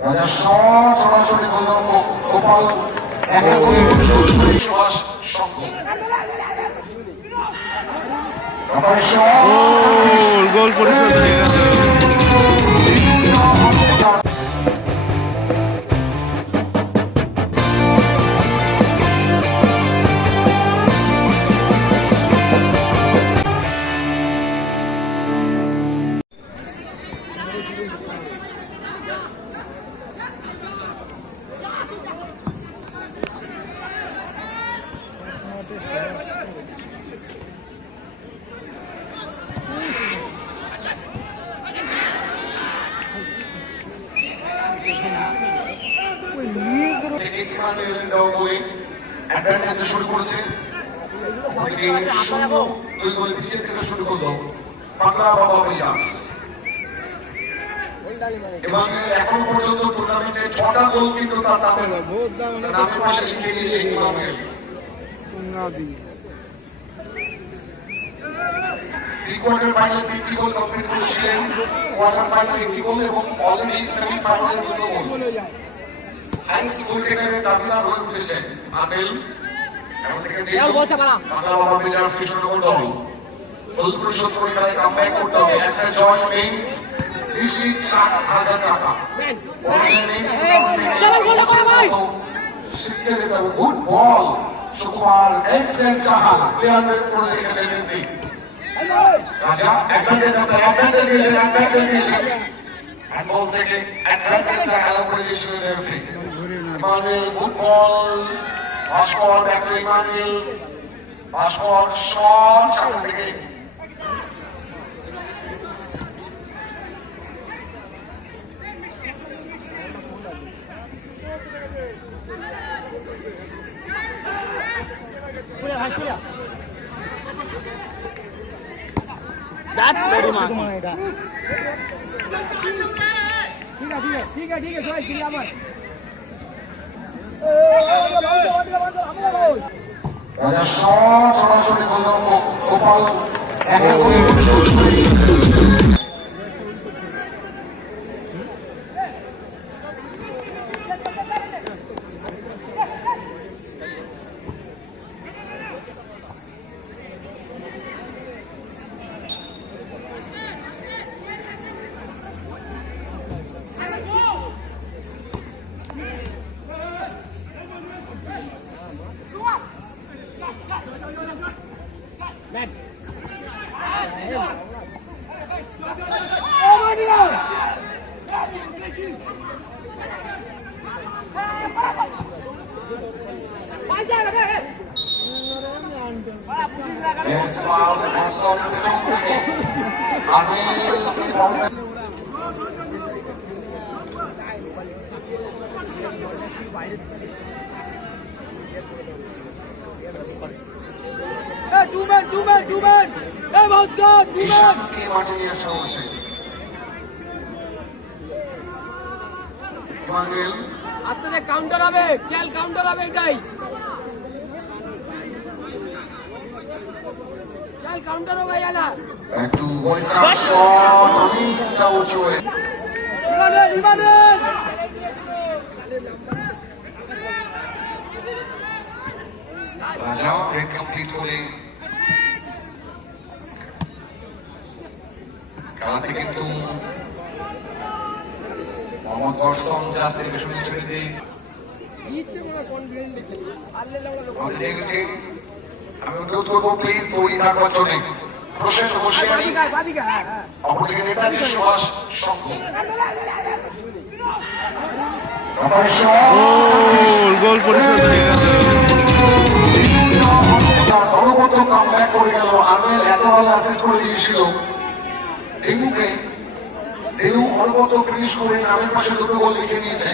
রাজা সব সরাসরি বললাম গোপাল গোল পরিশোধ হয়ে গেছে থেকে ইমানুয়েল নবী শুরু করেছে। ওদিকে শূন্য দুই গোল পিছিয়ে থেকে শুরু করল পাগলা বাবা মিলাস ইমানুয়েল এখন পর্যন্ত টুর্নামেন্টে ছটা গোল কিন্তু তার নামে নামের পাশে লিখে দিয়েছে ইমানুয়েল কোয়ার্টার ফাইনাল তিনটি গোল কমপ্লিট করেছিলেন। কোয়ার্টার ফাইনাল একটি গোল এবং অলরেডি সেমি ফাইনালে দুটো গোল। হাইস্ট গোল টেকারের দাবিদার হয়ে উঠেছেন আপেল এখন থেকে বাংলা বাবা বিল্ডার্স কৃষ্ণনগর দল গোল পরিশোধ করে তাদের কামব্যাক করতে হবে। একটা জয় মেন্স নিশ্চিত ষাট হাজার টাকা। শিখে দিতে হবে। গুড বল সুকুমার এক্সেন চাহা প্লেয়ার করে রেখেছেন এমপি রাজা অ্যাডভান্টেজ আপনার অ্যাডভান্টেজ দিয়েছেন অ্যাডভান্টেজ দিয়েছেন হ্যান্ডবল থেকে অ্যাডভান্টেজটা অ্যালাউ করে দিয়েছিলেন রেফারি ইমানুয়েল ভূগোল ভাস্কর ডাক্তার ইমানুয়েল ভাস্কর সব সামনে থেকে। ঠিক আছে ঠিক আছে ঠিক আছে সবাই ঠিক আছে আমার সরাসরি গোপাল একে রাজা সব সরাসরি বললাম গোপাল একাত্তর Yes, foul, Boston, Armel, ए রোজগার দিবেন এই মাঠে নিয়ে আসা হয়েছে? আপনাদের কাউন্টার হবে চেল কাউন্টার হবে এটাই। চেল কাউন্টার হবে ইয়ালা একটু ভয়েস আপ শট অনেকটা উঁচু ইমানে ইমানে যাও রেড কমপ্লিট করে খেলাতে কিন্তু মোহাম্মদ বর্ষণ চার থেকে শুনে ছেড়ে টিম আমি সর্বপ্রথম কামব্যাক করে গেল আর্মেল এত ভালো অ্যাসিস্ট করে দিয়েছিল ডেঙ্গুকে ডেঙ্গু অনবত ফিনিশ করে নামের পাশে দুটো গোল লিখে নিয়েছে।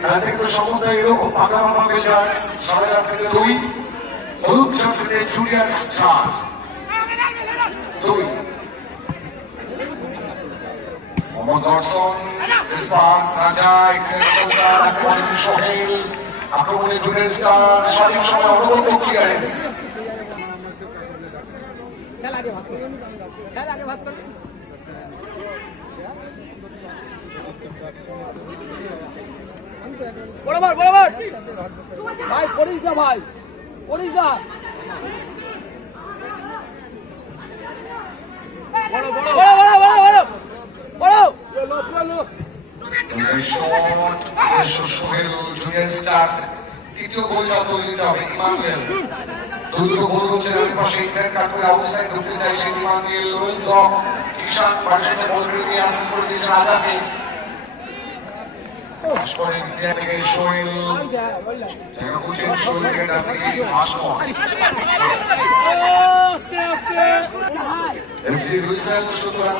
খেলা থেকে তো সমুদ্রে এলো পাকা বাবা বিল্ডার্স সাড়ে জার্সিতে দুই। হলুদ জার্সিতে জুনিয়ার্স চার। দুই। মোহাম্মদ দর্শন ইসপাস রাজা আক্রমণে সোহেল, আক্রমণে জুনিয়র স্টার সঠিক সময় অনবত ক্লিয়ারেন্স খেল আগে ভাত করো। খেল আগে ভাত করো। বরাবর বরাবর! ভাই, পড়িস না ভাই, পড়িস না। বড় বড় বড় বড় বড় বড় শট সোহেল জুনিয়র স্টার্স তৃতীয় গোলটা তুলে নিতে হবে ইমানুয়েল দ্রুত গোল পাশে ইনসাইড কাট আউটসাইড ঢুকতে চাইছেন ইমানুয়েল ওয়েল ড্রপ ঈশান বাড়ির বল করে দিয়ে অ্যাসিস্ট করে এফসি হুইসেল সুতরাং